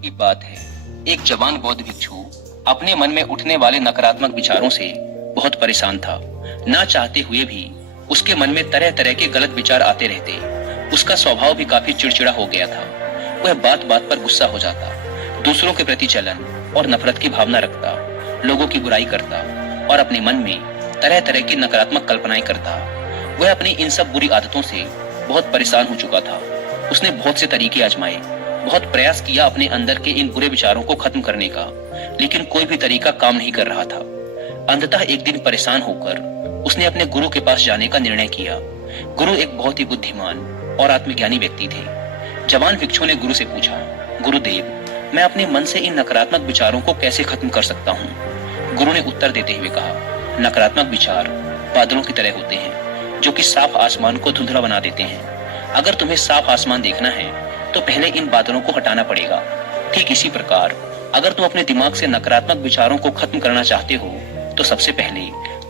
की बात है, एक जवान बौद्ध भिक्षु अपने मन में उठने वाले नकारात्मक विचारों से बहुत परेशान था। ना चाहते हुए भी उसके मन में तरह तरह के गलत विचार आते रहते। उसका स्वभाव भी काफी चिड़चिड़ा हो गया था। वह बात बात पर गुस्सा हो जाता, दूसरों के प्रति जलन और नफरत की भावना रखता, लोगों की बुराई करता और अपने मन में तरह तरह की नकारात्मक कल्पनाएं करता। वह अपनी इन सब बुरी आदतों से बहुत परेशान हो चुका था। उसने बहुत से तरीके आजमाए, बहुत प्रयास किया अपने अंदर के इन बुरे विचारों को खत्म करने का, लेकिन कोई भी तरीका काम नहीं कर रहा था। अंततः एक दिन परेशान होकर उसने अपने गुरु के पास जाने का निर्णय किया। गुरु एक बहुत ही बुद्धिमान और आत्मज्ञानी व्यक्ति थे। जवान भिक्षु ने गुरु से पूछा, गुरुदेव, मैं अपने मन से इन नकारात्मक विचारों को कैसे खत्म कर सकता हूँ? गुरु ने उत्तर देते हुए कहा, नकारात्मक विचार बादलों की तरह होते हैं जो कि साफ आसमान को धुंधला बना देते हैं। अगर तुम्हें साफ आसमान देखना है तो पहले इन बादलों को हटाना पड़ेगा। ठीक इसी प्रकार अगर तुम अपने दिमाग से नकारात्मक विचारों को खत्म करना चाहते हो तो सबसे पहले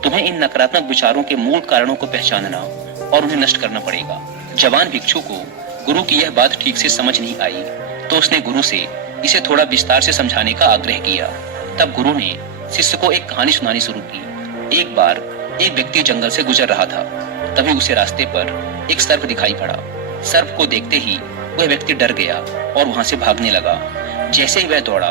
तुम्हें इन नकारात्मक विचारों के मूल कारणों को पहचानना और उन्हें नष्ट करना पड़ेगा। जवान भिक्षु को गुरु की यह बात ठीक से समझ नहीं आई तो उसने गुरु से इसे थोड़ा विस्तार से समझाने का आग्रह किया। तब गुरु ने शिष्य को एक कहानी सुनानी शुरू की। एक बार एक व्यक्ति जंगल से गुजर रहा था। तभी उसे रास्ते पर एक सर्प दिखाई पड़ा। सर्प को देखते ही वह व्यक्ति डर गया और वहां से भागने लगा। जैसे ही वह दौड़ा,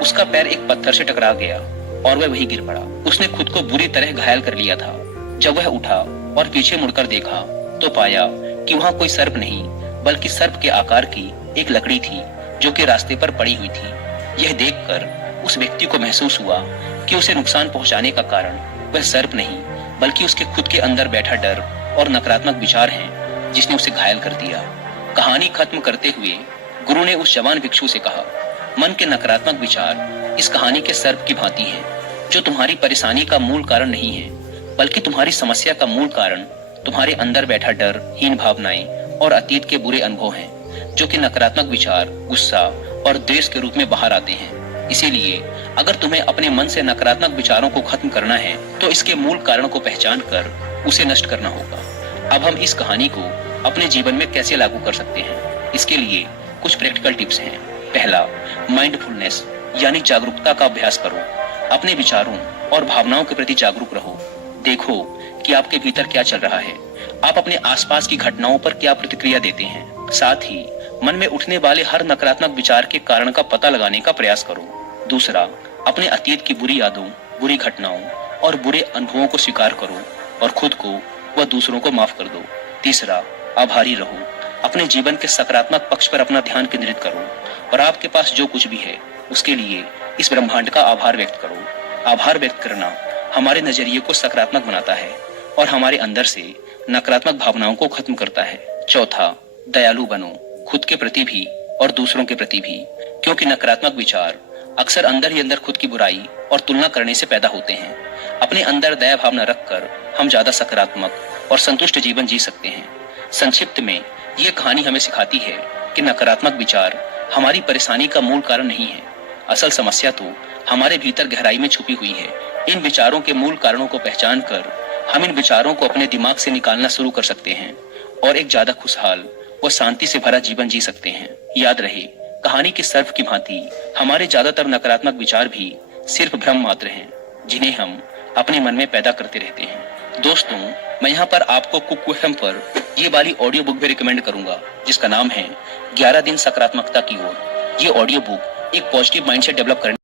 उसका पैर एक पत्थर से टकरा गया और वह वहीं गिर पड़ा। उसने खुद को बुरी तरह घायल कर लिया था। जब वह उठा और पीछे मुड़कर देखा तो पाया कि वहां कोई सर्प नहीं बल्कि सर्प के आकार की एक लकड़ी थी जो कि रास्ते पर पड़ी हुई थी। यह देखकर उस व्यक्ति को महसूस हुआ कि उसे नुकसान पहुंचाने का कारण वह सर्प नहीं बल्कि उसके खुद के अंदर बैठा डर और नकारात्मक विचार हैं जिसने उसे घायल कर दिया। कहानी खत्म करते हुए गुरु ने उस जवान भिक्षु से कहा, मन के नकारात्मक विचार इस कहानी के सर्प की भांति हैं जो तुम्हारी परेशानी का मूल कारण नहीं है बल्कि तुम्हारी समस्या का मूल कारण तुम्हारे अंदर बैठा डर, हीन भावनाएं और अतीत के बुरे अनुभव हैं जो कि नकारात्मक विचार, गुस्सा और द्वेष के रूप में बाहर आते हैं। इसीलिए अगर तुम्हें अपने मन से नकारात्मक विचारों को खत्म करना है तो इसके मूल कारणों को पहचान कर उसे नष्ट करना होगा। अब हम इस कहानी को अपने जीवन में कैसे लागू कर सकते हैं, इसके लिए कुछ प्रैक्टिकल टिप्स हैं। पहला, माइंडफुलनेस यानी जागरूकता का अभ्यास करो। अपने विचारों और भावनाओं के प्रति जागरूक रहो। देखो कि आपके भीतर क्या चल रहा है, आप अपने आसपास की घटनाओं पर क्या प्रतिक्रिया देते हैं। साथ ही मन में उठने वाले हर नकारात्मक विचार के कारण का पता लगाने का प्रयास करो। दूसरा, अपने अतीत की बुरी यादों, बुरी घटनाओं और बुरे अनुभवों को स्वीकार करो और खुद को व दूसरों को माफ कर दो। तीसरा, आभारी रहो। अपने जीवन के सकारात्मक पक्ष पर अपना ध्यान केंद्रित करो और आपके पास जो कुछ भी है उसके लिए इस ब्रह्मांड का आभार व्यक्त करो। आभार व्यक्त करना हमारे नजरिए को सकारात्मक बनाता है और हमारे अंदर से नकारात्मक भावनाओं को खत्म करता है। चौथा, दयालु बनो, खुद के प्रति भी और दूसरों के प्रति भी, क्योंकि नकारात्मक विचार अक्सर अंदर ही अंदर खुद की बुराई और तुलना करने से पैदा होते हैं। अपने अंदर दया भावना रखकर हम ज्यादा सकारात्मक और संतुष्ट जीवन जी सकते हैं। संक्षिप्त में ये कहानी हमें सिखाती है कि नकारात्मक विचार हमारी परेशानी का मूल कारण नहीं है। असल समस्या तो हमारे भीतर गहराई में छुपी हुई है। इन विचारों के मूल कारणों को पहचान कर हम इन विचारों को अपने दिमाग से निकालना शुरू कर सकते हैं और एक ज्यादा खुशहाल व शांति से भरा जीवन जी सकते हैं। याद रहे, कहानी के सर्प की भांति हमारे ज्यादातर नकारात्मक विचार भी सिर्फ भ्रम मात्र हैं जिन्हें हम अपने मन में पैदा करते रहते हैं। दोस्तों, मैं यहाँ पर आपको कुक एफएम पर ये वाली ऑडियो बुक भी रिकमेंड करूंगा जिसका नाम है 11 दिन सकारात्मकता की ओर। ये ऑडियो बुक एक पॉजिटिव माइंडसेट डेवलप करने